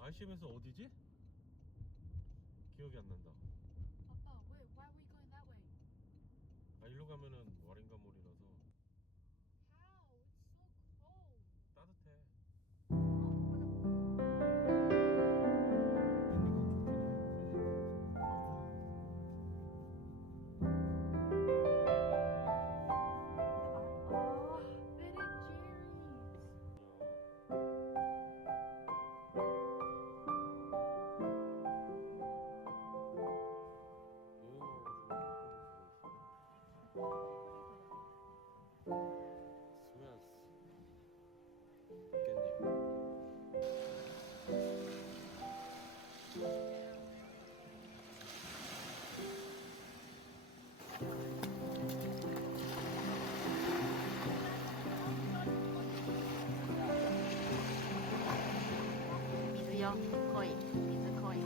ICM에서 어디지? 기억이 안 난다. Wait, why are we going that way? 아, 일로 가면은 와링가몰이라서. How? It's so cold. 따뜻해. Ben and Jerry's. Smells. 깻잎. 미드요? 거의. 미드 거의.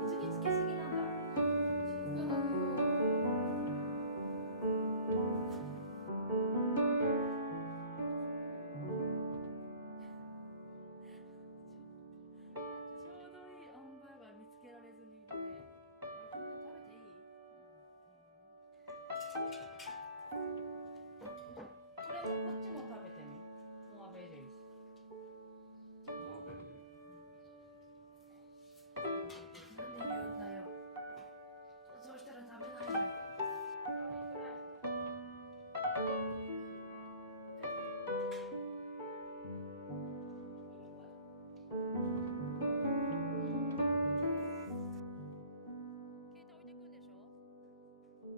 水につけすぎなんだ。ちょうどいい塩梅が見つけられずにいるね。これ食べていい？これもこっちも食べてみ。モアベリー。なんで言うんだよ。そうしたら食べないの。携帯置いてくんでしょ？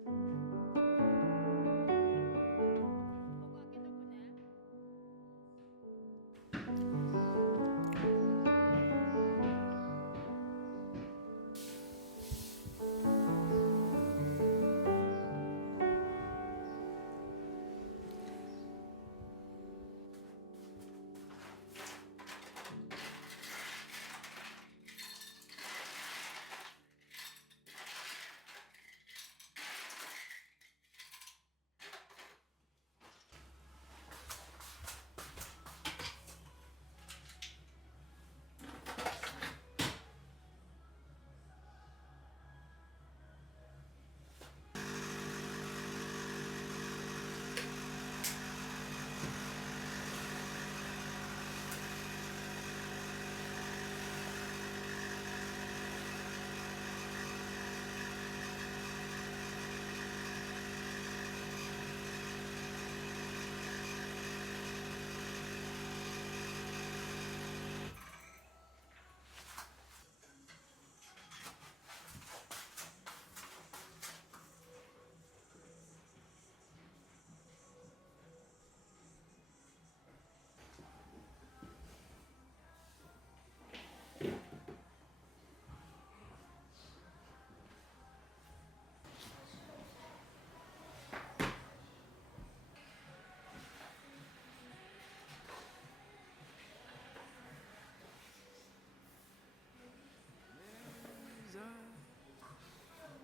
ここ開けとくね。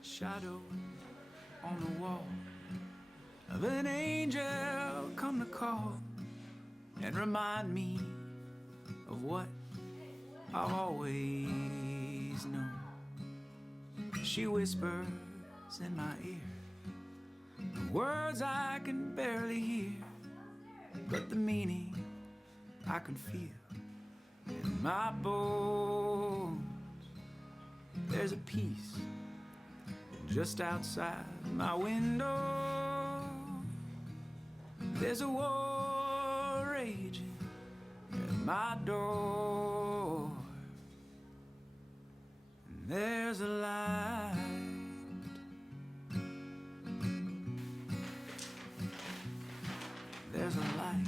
Shadow on the wall of an angel come to call and remind me of what I've always known. She whispers in my ear words I can barely hear, but the meaning I can feel in my bones. There's a peace just outside my window. There's a war raging at my door. And there's a light. There's a light.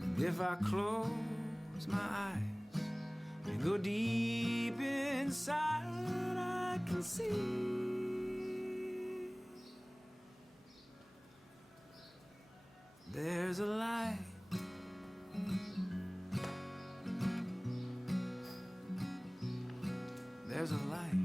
And if I close my eyes and go deep inside, I can see there's a light. There's a light.